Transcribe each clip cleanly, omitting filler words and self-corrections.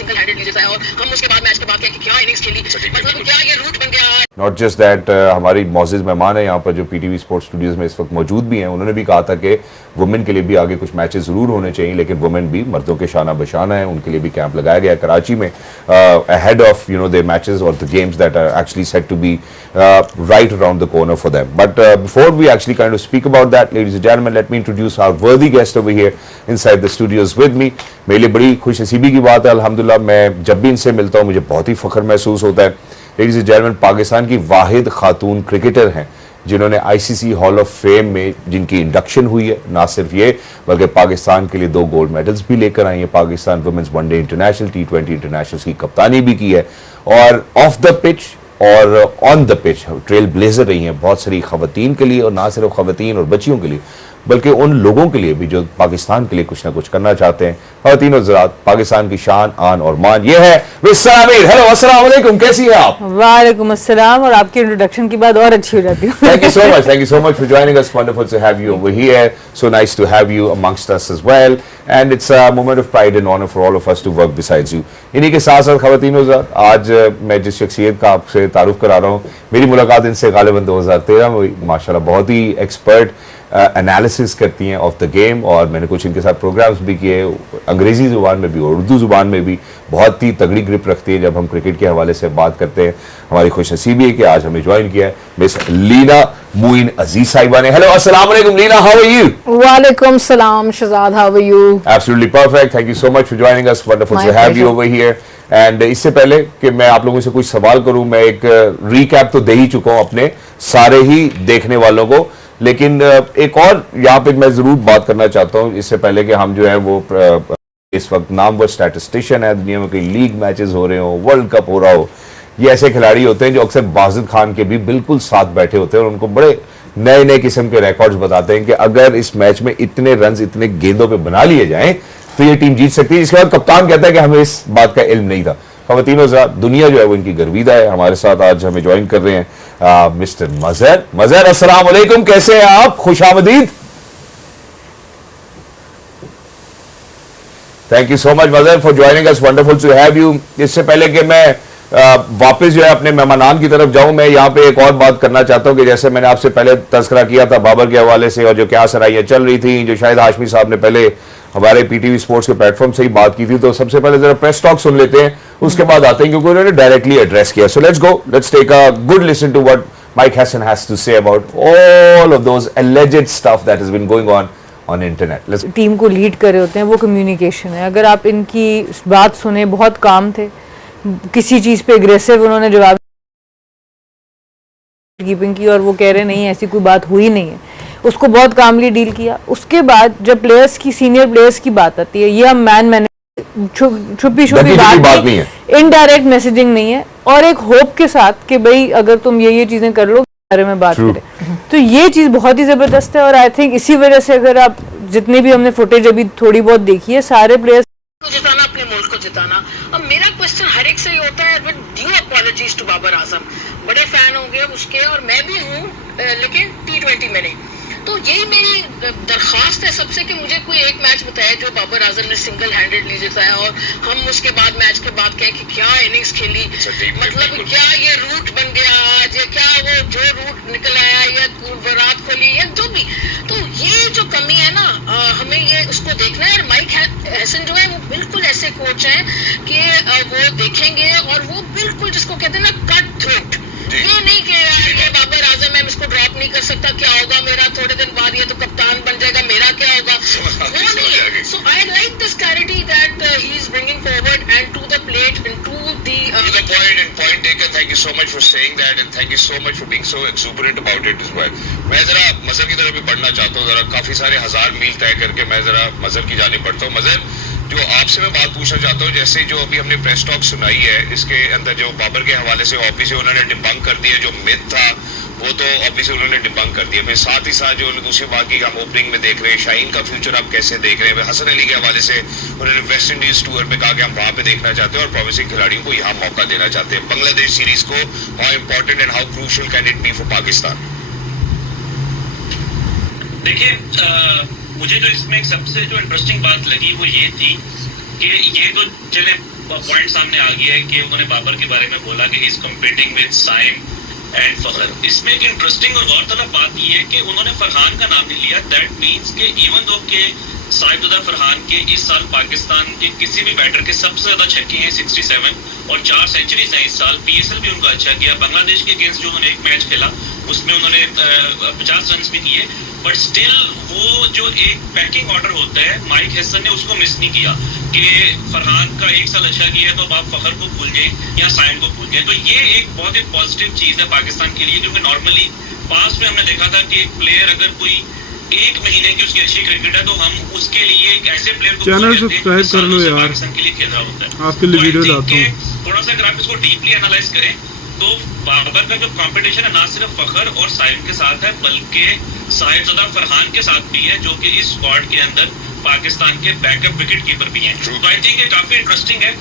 Single handedly जिताया और हम उसके बाद मैच के बाद क्या इनिंग्स खेली, मतलब क्या ये रूट बन गया। नॉट जस्ट दैट, हमारी मौजूद मेहमान है यहाँ पर जो पीटीवी स्पोर्ट्स स्टूडियोज में इस वक्त मौजूद भी हैं, उन्होंने भी कहा था कि वुमेन के लिए भी आगे कुछ मैचेस जरूर होने चाहिए, लेकिन वुमेन भी मर्दों के शाना बशाना है, उनके लिए भी कैंप लगाया गया कराची में ahead of their matches or the games that are actually set to be right around the corner for them. But before we actually kind of speak about that, ladies and gentlemen, let me introduce our worthy guest over here inside the studios with me. मेरे लिए बड़ी खुशनसीबी की बात है, अल्हम्दुलिल्लाह मैं जब भी इनसे मिलता हूँ मुझे बहुत ही फख्र महसूस होता है। लेडीज एंड जेंटलमैन, पाकिस्तान की वाहिद खातून क्रिकेटर हैं जिन्होंने आईसीसी हॉल ऑफ फेम में जिनकी इंडक्शन हुई है, ना सिर्फ ये बल्कि पाकिस्तान के लिए 2 गोल्ड मेडल्स भी लेकर आई हैं, Pakistan women's one day international T20 international की कप्तानी भी की है, और ऑफ द पिच और on the pitch trailblazer रही हैं बहुत सारी खवातीन के लिए, और ना सिर्फ खवातीन और बच्चियों के लिए बल्कि उन लोगों के लिए भी जो पाकिस्तान के लिए कुछ ना कुछ करना चाहते हैं। खवातीन और ज़रात, पाकिस्तान की शान, आन और मान, ये है विस्सा आमिर। हेलो, अस्सलाम वालेकुम, कैसी हैं आप? वालेकुम अस्सलाम, और आपकी इंट्रोडक्शन की बाद और अच्छी हो जाती है। Thank you so much for joining us. Wonderful to have you over here. So nice to have you amongst us as well. And it's a moment of pride and honor for all of us to work besides you. इन्हीं के साथ साथ खवातीन और ज़रात, आज मैं जिस शख्सियत का आपसे तारुफ करा रहा हूँ, मेरी मुलाकात इनसे गालिबन 2013 में हुई। माशाल्लाह बहुत ही एक्सपर्ट एनालिसिस करती हैं ऑफ द गेम, और मैंने कुछ इनके साथ प्रोग्राम्स भी किए, अंग्रेज़ी ज़ुबान में भी और उर्दू ज़ुबान में भी। बहुत ही तगड़ी ग्रिप रखती है जब हम क्रिकेट के हवाले से बात करते हैं। हमारी खुशनसीबी है कि आज हमें ज्वाइन किया है मिस लीना मोइन अजीज साहिबा ने। हेलो, अस्सलाम वालेकुम लीना, हाउ आर यू? वालेकुम सलाम Shahzad, how are you? Absolutely perfect, thank you so much for joining us, wonderful to have you over here. And इससे पहले कि मैं आप लोगों से कुछ सवाल करूं, मैं एक रीकैप तो दे ही चुका हूं अपने सारे ही देखने वालों को, लेकिन एक और यहाँ पे मैं जरूर बात करना चाहता हूँ इससे पहले कि हम जो है वो इस वक्त नामवर स्टैटिस्टिशियन है, दुनिया में कई लीग मैचेस हो रहे हो, वर्ल्ड कप हो रहा हो, ये ऐसे खिलाड़ी होते हैं जो अक्सर बाजिद खान के भी बिल्कुल साथ बैठे होते हैं और उनको बड़े नए नए किस्म के रिकॉर्ड्स बताते हैं कि अगर इस मैच में इतने रन इतने गेंदों पे बना लिए जाएं तो ये टीम जीत सकती है। इसके बाद कप्तान कहता है कि हमें इस बात का इल्म नहीं था। खवातीन और दुनिया जो है वो इनकी गर्विदा है। हमारे साथ आज हमें ज्वाइन कर रहे हैं मिस्टर मजहर। मजहर, अस्सलाम वालेकुम, कैसे हैं आप? खुशामदीद। Thank you so much Mazhar for joining us, wonderful to have you. इससे पहले कि मैं वापस जो है अपने मेहमानान की तरफ जाऊं, मैं यहाँ पे एक और बात करना चाहता हूं कि जैसे मैंने आपसे पहले तस्करा किया था बाबर के हवाले से और जो क्या सराइयां चल रही थी, जो शाहिद हाशमी साहब ने पहले हमारे पीटीवी स्पोर्ट्स के प्लेटफॉर्म से ही बात की थी, तो सबसे पहले जरा प्रेस टॉक सुन लेते हैं, उसके बाद आते हैं क्योंकि उन्होंने डायरेक्टली एड्रेस किया। So let's go, let's take a good listen to what Mike Hassan has to say about all of those alleged stuff that has been going on internet. Team को लीड कर रहे होते हैं, वो communication है। अगर आप इनकी बात सुने, बहुत काम थे, किसी चीज पे एग्रेसिव उन्होंने जवाब कीपिंग की और वो कह रहे नहीं ऐसी कोई बात हुई नहीं है, उसको बहुत कामली डील किया। उसके बाद जब प्लेयर्स की, सीनियर प्लेयर्स की बात आती है, ये हम मैन छुपी बात नहीं है, इनडायरेक्ट मैसेजिंग नहीं है, और एक होप के साथ कि भाई अगर तुम ये चीजें कर लो बारे में बात करें, तो ये चीज बहुत ही जबरदस्त है। और आई थिंक इसी वजह से अगर आप जितने भी हमने फुटेज अभी थोड़ी बहुत देखी है, सारे प्लेयर्स को जिताना, अपने मुल्क को जिताना। अब मेरा क्वेश्चन हर एक से ये होता है, with due apologies to Babar Azam, बड़े फैन होंगे उसके और मैं भी हूँ, लेकिन T20 में नहीं। तो यही मेरी दरख्वास्त है सबसे कि मुझे कोई एक मैच बताया जो बाबर आजम ने सिंगल हैंडेडली जिताया और हम उसके बाद मैच के बाद कहें कि क्या इनिंग्स खेली, मतलब क्या ये रूट बन गया आज, या क्या वो जो रूट निकल आया, या वरात खोली, या जो भी। तो ये जो कमी है ना, हमें ये उसको देखना है। और माइक हैसन जो है वो बिल्कुल ऐसे कोच हैं कि वो देखेंगे और वो बिल्कुल जिसको कहते हैं ना कट थ्रोट, ये नहीं कि यार ये बाबर आजम है, इसको ड्रॉप नहीं कर सकता, क्या होगा मेरा, थोड़े दिन बाद ये तो कप्तान बन जाएगा, मेरा क्या होगा, वो नहीं है। So I like this clarity that he is bringing forward and to the plate into the point taken. Thank you so much for saying that and thank you so much for being so exuberant about it as well. मैं जरा मजहर की तरफ भी बढ़ना चाहता हूँ, जरा काफी सारे हजार मील तय करके मैं जरा मजहर की जानिब बढ़ता हूँ। मजहर, जो आपसे मैं बात पूछना चाहता हूँ, जैसे जो अभी हमने प्रेस टॉक सुनाई है, इसके अंदर जो बाबर के हवाले से ऑब्वियसली उन्होंने डिबंक कर दिया, जो मिथ था वो तो ऑब्वियसली उन्होंने डिबंक कर दिया। फिर साथ ही साथ जो दूसरी बात की हम ओपनिंग में देख रहे हैं, शाहीन का फ्यूचर आप कैसे देख रहे हैं? हसन अली के हवाले से उन्होंने वेस्ट इंडीज टूर पे कहा कि हम वहाँ पे देखना चाहते हैं और प्रॉमिसिंग खिलाड़ियों को यहाँ मौका देना चाहते हैं। बांग्लादेश सीरीज को how important and how crucial can it be for Pakistan? देखिए, मुझे जो इसमें सबसे जो इंटरेस्टिंग बात लगी वो ये थी कि ये तो चले पॉइंट सामने आ गया है कि उन्होंने बाबर के बारे में बोला कि he is competing with Saim and Fakhar. इसमें एक इंटरेस्टिंग और गौरतलब बात यह है कि उन्होंने फरहान का नाम नहीं लिया। दैट मीन्स कि इवन दो के साहिबजादा फरहान के इस साल पाकिस्तान के किसी भी बैटर के सबसे ज्यादा छक्के हैं 67 और 4 सेंचुरीज हैं इस साल। पीएसएल भी उनका अच्छा किया। बांग्लादेश के अगेंस्ट जो उन्होंने एक मैच खेला उसमें उन्होंने 50 रन भी किए, बट स्टिल वो जो एक पैकिंग ऑर्डर होता है माइक हेसन ने उसको मिस नहीं किया कि फरहान का एक साल अच्छा किया तो अब आप फखर को भूल जाएं या साइम को भूल जाएं। तो ये एक बहुत ही पॉजिटिव चीज है पाकिस्तान के लिए, क्योंकि नॉर्मली पास्ट में हमने देखा था कि एक प्लेयर अगर कोई एक महीने की उसकी अच्छी क्रिकेट है तो हम उसके लिए एक ऐसे प्लेयर को चैनल सब्सक्राइब कर लो यार, पाकिस्तान के लिए खेल रहा होता है। आपके लिए वीडियो लाता हूं। थोड़ा सा अगर आप इसको डीपली एनालाइज करें तो बाबर का जो कंपटीशन है ना सिर्फ फखर और साइम के साथ है बल्कि साहिबजादा फरहान के साथ भी है, जो कि इस स्क्वाड के अंदर पाकिस्तान के बैकअप विकेट कीपर भी हैं। तो आई थिंक ये काफी इंटरेस्टिंग है।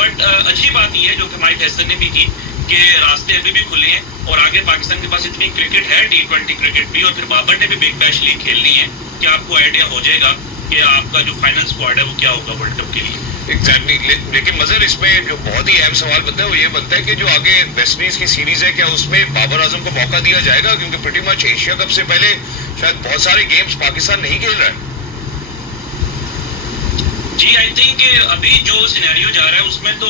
बट अच्छी बात ये है जो कि माइक हेसन ने भी की कि रास्ते अभी भी खुले हैं और आगे पाकिस्तान के पास इतनी क्रिकेट है, T20 क्रिकेट भी, और फिर बाबर ने भी बिग बैश लीग खेलनी है कि आपको आइडिया हो जाएगा कि आपका जो फाइनल स्क्वाड है वो क्या होगा वर्ल्ड कप के लिए। एग्जैक्टली लेकिन मजर इसमें जो बहुत ही अहम सवाल बनता है वो ये बनता है कि जो आगे वेस्ट इंडीज की सीरीज है क्या उसमें बाबर आजम को मौका दिया जाएगा, क्योंकि प्रीटी मच एशिया कप से पहले शायद बहुत सारे गेम्स पाकिस्तान नहीं खेल रहा है। जी आई थिंक अभी जो सिनेरियो जा रहा है उसमें तो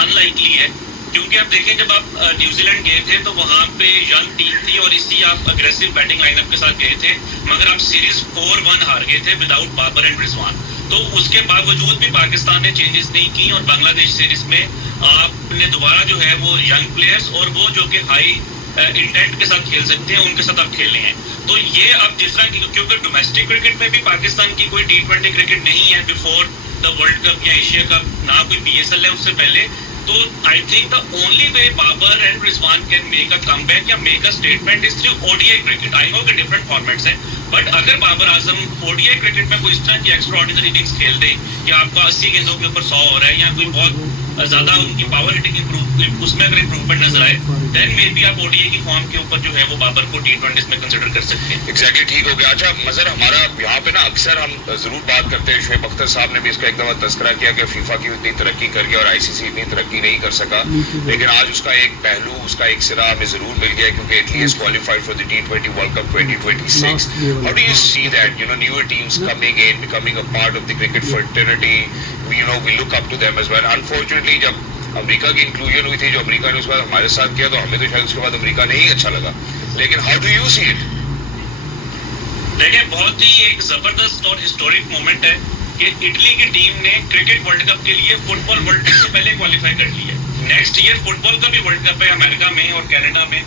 अनलाइकली है, क्योंकि आप देखें जब आप न्यूजीलैंड गए थे तो वहां पे यंग टीम थी और इसी आप अग्रेसिव बैटिंग लाइनअप के साथ गए थे, मगर आप सीरीज 4-1 हार गए थे विदाउट बाबर एंड रिजवान। तो उसके बावजूद भी पाकिस्तान ने चेंजेस नहीं की और बांग्लादेश सीरीज में आपने दोबारा जो है वो यंग प्लेयर्स और वो जो कि हाई इंटेंट के साथ खेल सकते हैं उनके साथ आप खेल रहे हैं। तो ये अब जिस तरह की, क्योंकि डोमेस्टिक क्रिकेट में भी पाकिस्तान की कोई T20 क्रिकेट नहीं है बिफोर द वर्ल्ड कप या एशिया कप, ना कोई PSL है उससे पहले, तो I think the only way Babar and Rizwan can make a comeback या make a statement is through ODI cricket. I know कि डिफरेंट फॉर्मेट्स हैं, बट अगर बाबर आजम ODI क्रिकेट में कोई इस तरह की एक्स्ट्रा ऑर्डिनरी इनिंग्स खेल दे कि आपका 80 गेंदों के ऊपर 100 हो रहा है या कोई बहुत ज्यादा उनकी पावर हिटिंग उसमें अगर इंप्रूवमेंट नजर आए, देन मे बी आप ODI की फॉर्म के ऊपर जो है वो बाबर को T20 में कंसिडर कर सकते हैं। एग्जैक्टली ठीक हो गया। अच्छा मजर, हमारा यहाँ पे ना अक्सर हम जरूर बात करते हैं, शुएब अख्तर साहब ने भी इसका एकदम तस्करा किया कि फीफा की इतनी तरक्की कर गया और ICC इतनी तरक्की नहीं कर सका, लेकिन आज उसका एक पहलू, उसका एक सिरा हमें जरूर मिल गया क्योंकि Italy is qualified for the T20 world cup 2026। How do you see that, you know, newer teams coming in, becoming a part of the cricket fraternity, you know, we look up to them as well. Unfortunately जब America की inclusion हुई थी, जो America ने उसके बाद हमारे साथ किया, तो हमें तो शायद उसके बाद अमेरिका नहीं अच्छा लगा, लेकिन how do you see it? देखिए बहुत ही एक जबरदस्त और हिस्टोरिक मोमेंट है कि इटली की टीम ने क्रिकेट वर्ल्ड कप के लिए फुटबॉल वर्ल्ड कप से पहले क्वालिफाई कर लिया है। नेक्स्ट ईयर फुटबॉल का भी वर्ल्ड कप है अमेरिका में और कनाडा में,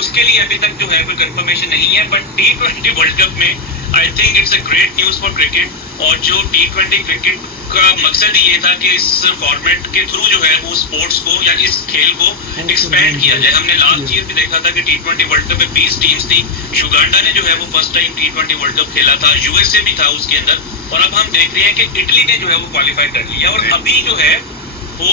उसके लिए अभी तक जो है कोई कंफर्मेशन नहीं है, बट T20 वर्ल्ड कप में आई think it's a great news for cricket. और जो T20 क्रिकेट का मकसद ही ये था कि इस फॉर्मेट के थ्रू जो है वो स्पोर्ट्स को या इस खेल को एक्सपेंड किया जाए। हमने लास्ट ईयर भी देखा था कि T20 वर्ल्ड कप में 20 टीम्स थी, युगांडा ने जो है वो first time T20 world cup खेला था, USA भी था उसके अंदर, और अब हम देख रहे हैं कि इटली ने जो है वो क्वालिफाई कर लिया और अभी जो है वो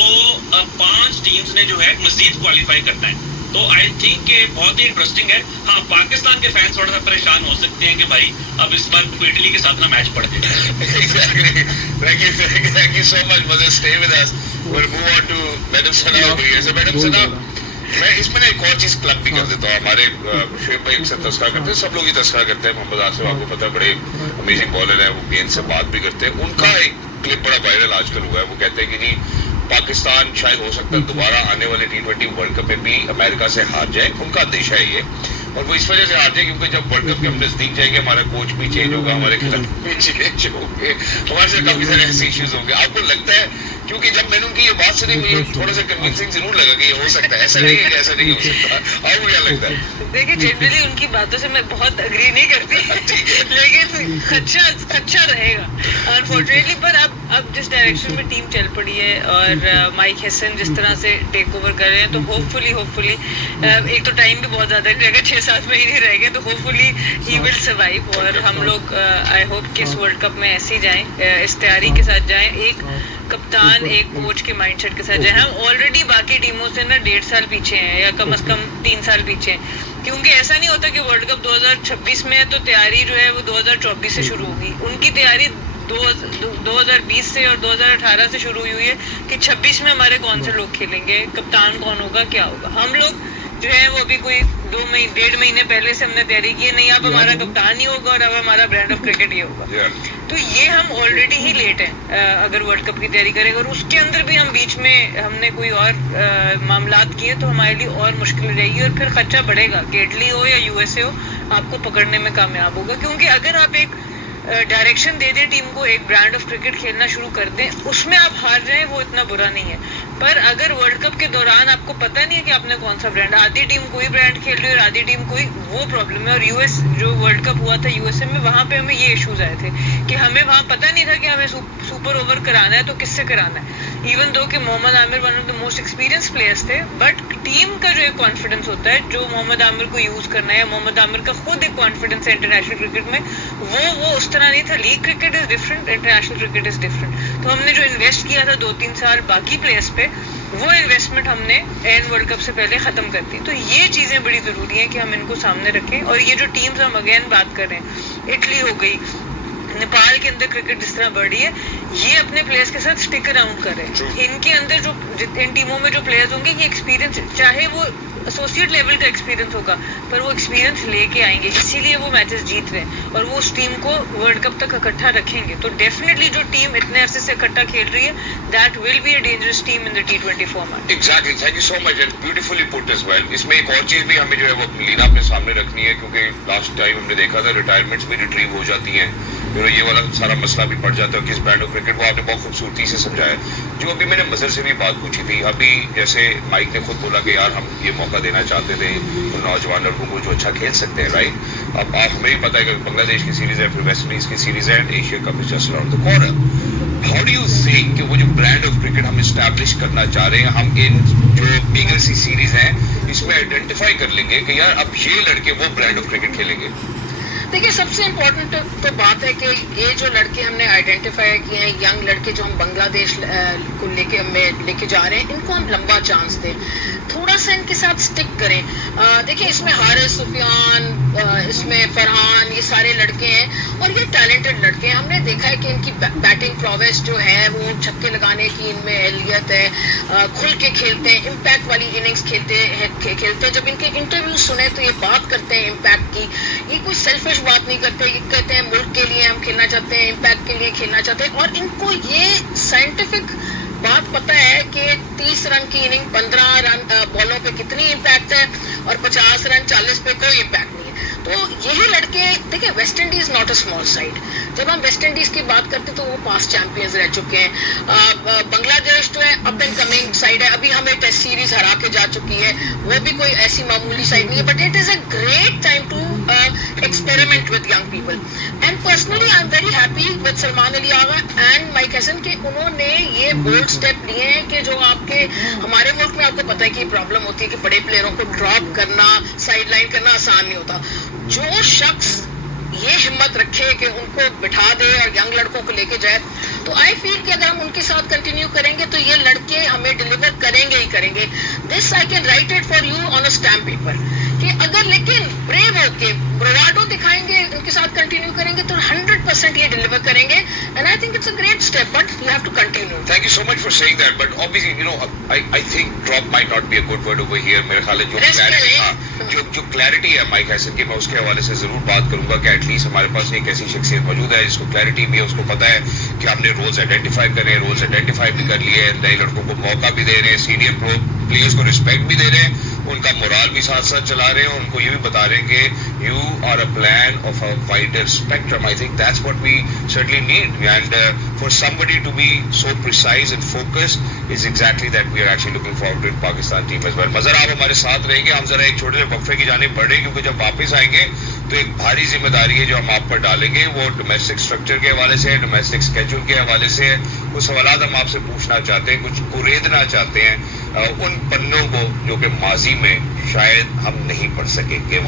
5 टीम्स ने जो है मजीद क्वालिफाई करना है। तो आई थिंक बहुत ही इंटरेस्टिंग है। हाँ, पाकिस्तान के फैंस थोड़ा सा परेशान हो सकते हैं कि भाई अब इस बार इटली के साथ ना मैच पड़ जाए। Thank you so much, Mother. Stay with us. We'll move on to Madam Sana over here. So Madam Sana, मैं इसमें ना एक और चीज क्लब भी कर देता हूँ। हमारे शुएब भाई अक्सर तस्करा करते हैं, सब लोग ही तस्करा करते हैं। मोहम्मद आसिफ आपको पता है बड़े अमेजिंग बॉलर है, वो गेंद से बात भी करते हैं। उनका एक क्लिप बड़ा वायरल आजकल हुआ है, वो कहते हैं कि जी पाकिस्तान शायद हो सकता है दोबारा आने वाले T20 वर्ल्ड कप में भी अमेरिका से हार जाए। उनका अंदेशा है ये, और वो इस वजह से हार जाए क्योंकि जब वर्ल्ड कप के हम नजदीक जाएंगे हमारा कोच भी चेंज होगा, हमारे खिलाफ भी चेंज होंगे, हमारे साथ काफी सारे ऐसे इश्यूज होंगे। आपको लगता है, क्योंकि जब मैंने उनकी ये बात सुनी मुझे थोड़ा सा कन्विंसिंग जरूर लगा कि ये हो सकता है, ऐसा नहीं है कि ऐसा नहीं हो सकता। आपको क्या लगता है? देखिए जनरली उनकी बातों से मैं बहुत अग्री नहीं करती लेकिन खच्चा रहेगा अनफॉर्चुनेटली। पर अब जिस डायरेक्शन में टीम चल पड़ी है और माइक हेसन जिस तरह से टेक ओवर कर रहे हैं, तो होपफुली एक तो टाइम भी बहुत ज़्यादा नहीं रहेगा, 6-7 महीने रह गए, तो होपफुली ही विल सर्वाइव। और हम लोग आई होप कि इस वर्ल्ड कप में ऐसे ही जाएं, इस तैयारी के साथ जाएं, एक कप्तान एक कोच के माइंडसेट के साथ जाए। हम ऑलरेडी बाकी टीमों से ना 1.5 साल पीछे हैं या कम से कम 3 साल पीछे हैं, क्योंकि ऐसा नहीं होता कि वर्ल्ड कप 2026 में है तो तैयारी जो है वो 2024 से शुरू होगी। उनकी तैयारी 2020 से और 2018 से शुरू हुई है कि 26 में हमारे कौन से लोग खेलेंगे, कप्तान कौन होगा, क्या होगा। हम लोग जो है वो अभी कोई 1.5 महीने पहले से हमने तैयारी की है, नहीं अब हमारा कप्तान ही होगा और अब हमारा ब्रांड ऑफ क्रिकेट ये होगा। तो ये हम ऑलरेडी ही लेट हैं अगर वर्ल्ड कप की तैयारी करेंगे, और उसके अंदर भी हम बीच में हमने कोई और मामलात किए तो हमारे लिए और मुश्किल रहेगी, और फिर खर्चा बढ़ेगा कि इटली हो या यूएसए हो, आपको पकड़ने में कामयाब होगा। क्योंकि अगर आप एक डायरेक्शन दे दें टीम को, एक ब्रांड ऑफ क्रिकेट खेलना शुरू कर दें, उसमें आप हार जाएं वो इतना बुरा नहीं है। पर अगर वर्ल्ड कप के दौरान आपको पता नहीं है कि आपने कौन सा ब्रांड, आधी टीम कोई ब्रांड खेल रही है और आधी टीम कोई, वो प्रॉब्लम है। और यूएस जो वर्ल्ड कप हुआ था यूएसए में, वहाँ पे हमें ये इश्यूज आए थे कि हमें वहाँ पता नहीं था कि हमें सुपर ओवर कराना है तो किससे कराना है। इवन दो कि Mohammad Amir one of the most experience players थे, बट टीम का जो एक कॉन्फिडेंस होता है जो मोहम्मद आमिर को यूज करना है, या मोहम्मद आमिर का खुद एक कॉन्फिडेंस है इंटरनेशनल क्रिकेट में, वो उस तरह नहीं था। League cricket is different, international cricket is different. तो हमने जो इन्वेस्ट किया था 2-3 साल बाकी प्लेयर्स पे, वो इन्वेस्टमेंट हमने एंड वर्ल्ड कप से पहले खत्म कर दी। तो ये चीजें बड़ी जरूरी हैं कि हम इनको सामने रखें। और ये जो टीम्स हम अगेन बात कर रहे हैं, इटली हो गई, नेपाल के अंदर क्रिकेट जिस तरह बढ़ी है, ये अपने प्लेयर्स के साथ स्टिक अराउंड कर रहे हैं। इनके अंदर जो इन टीमों में जो प्लेयर्स होंगे, ये एक्सपीरियंस, चाहे वो एसोसिएट लेवल का एक्सपीरियंस होगा, पर वो एक्सपीरियंस लेके आएंगे, इसीलिए वो मैचेस जीत रहे हैं और वो उस टीम को वर्ल्ड कप तक इकट्ठा रखेंगे। तो डेफिनेटली जो टीम इतने अरसे से इकट्ठा खेल रही है, that will be a dangerous team in the T20 format. Exactly, thank you so much and beautifully put as well. इसमें एक और चीज भी हमें जो है वो लीना अपने सामने रखनी है, क्योंकि लास्ट टाइम हमने देखा था रिटायरमेंट्स भी रिट्रीव हो जाती हैं, फिर ये वाला सारा मसला भी पड़ जाता है किस ब्रांड ऑफ क्रिकेट, वो आपने बहुत खूबसूरती से समझाया। जो अभी मैंने मजर से भी बात पूछी थी, अभी जैसे माइक ने खुद बोला कि यार हम ये मौका देना चाहते थे तो नौजवान लड़कों को जो अच्छा खेल सकते हैं, राइट। अब आप हमें भी पता है कि बांग्लादेश की सीरीज है, फिर वेस्ट इंडीज की सीरीज है, Asia cup is just around the corner. How do you think कि वो जो ब्रांड ऑफ क्रिकेट हम इस्टेब्लिश करना चाह रहे हैं, हम इन जो बिगर सी सीरीज हैं इसमें आइडेंटिफाई कर लेंगे कि यार अब ये लड़के वो ब्रांड ऑफ क्रिकेट खेलेंगे? देखिए, सबसे इम्पोर्टेंट तो बात है कि ये जो लड़के हमने आइडेंटिफाई किए हैं, यंग लड़के जो हम बांग्लादेश को लेके जा रहे हैं, इनको हम लंबा चांस दें, थोड़ा सा इनके साथ स्टिक करें। देखिए, इसमें हारिस, सुफियान, इसमें फरहान, ये सारे लड़के हैं और ये टैलेंटेड लड़के हैं। हमने देखा है कि इनकी बैटिंग प्रोवेस जो है, वो छक्के लगाने की इनमें एहलियत है, खुल के खेलते हैं, इम्पैक्ट वाली इनिंग्स खेलते हैं। जब इनके इंटरव्यू सुने तो ये बात करते हैं इम्पैक्ट की, ये कोई सेल्फिश बात नहीं करते, ये कहते हैं मुल्क के लिए हम खेलना चाहते हैं, इम्पैक्ट के लिए खेलना चाहते हैं। और इनको ये साइंटिफिक बात पता है कि 30 रन की इनिंग 15 रन बॉलों पे कितनी इम्पैक्ट है और 50 रन 40 पे कोई इम्पैक्ट नहीं है। तो यही लड़के, देखिए, West Indies not a small side. जब हम वेस्ट इंडीज की बात करते हैं तो वो पास्ट चैंपियंस रह चुके हैं। बांग्लादेश जो है अप एंड कमिंग साइड है, अभी हमें टेस्ट सीरीज हरा के जा चुकी है, वो भी कोई ऐसी मामूली साइड नहीं है। But it is a great time to experiment with young people. And personally I am very happy with Salman Ali Agha and Mike Hesson के उन्होंने ये बोल्ड स्टेप लिए हैं कि जो आपके हमारे मुल्क में आपको पता है कि प्रॉब्लम होती है कि बड़े प्लेयरों को ड्रॉप करना, साइडलाइन करना आसान नहीं होता। जो शख्स ये हिम्मत रखे कि उनको बिठा दे और यंग लड़कों को लेके जाए, तो आई फील कि अगर हम उनके साथ कंटिन्यू करेंगे तो ये लड़के हमें डिलीवर करेंगे ही करेंगे। This I can write it for you on a stamp paper कि अगर लेकिन ब्रेव होके ब्रोवाडो दिखाएंगे, उनके साथ कंटिन्यू करेंगे तो 100% ये डिलीवर करेंगे। And I think it's a great step, but you have to continue. Thank you so much for saying that, but obviously, you know, I think drop might not be a good word over here. मेरे ख्याल है जो clarity है mic Hesson की, मैं उसके हवाले से जरूर बात करूंगा कि एटलीस्ट हमारे पास एक ऐसी शख्सियत मौजूद है जिसको क्लैरिटी भी है, उसको पता है कि हमने रोल्स आइडेंटिफाई करे, रोल्स आइडेंटिफाई भी कर लिए, नए लड़कों को मौका भी दे रहे हैं, सीनियर प्रो प्लेयर्स को रिस्पेक्ट भी दे रहे हैं, उनका मोराल भी साथ साथ चला रहे हैं, उनको ये भी बता रहे हैं कि you are a plan of a wider spectrum. I think that's what we certainly need, and for somebody to be so precise and focused is exactly that we are actually looking forward to in Pakistan team as well. Mazhar, आप हमारे साथ रहेंगे, हम जरा एक छोटे से वक्फे की जानिब बढ़े, क्योंकि जब वापस आएंगे तो एक भारी जिम्मेदारी है जो हम आप पर डालेंगे, वो डोमेस्टिक स्ट्रक्चर के हवाले से है, डोमेस्टिक स्केड्यूल के हवाले से है। कुछ सवाल हम आपसे पूछना चाहते हैं, कुछ कुरेदना चाहते हैं उन पन्नों को जो कि माजी में शायद हम नहीं पढ़ सकेंगे।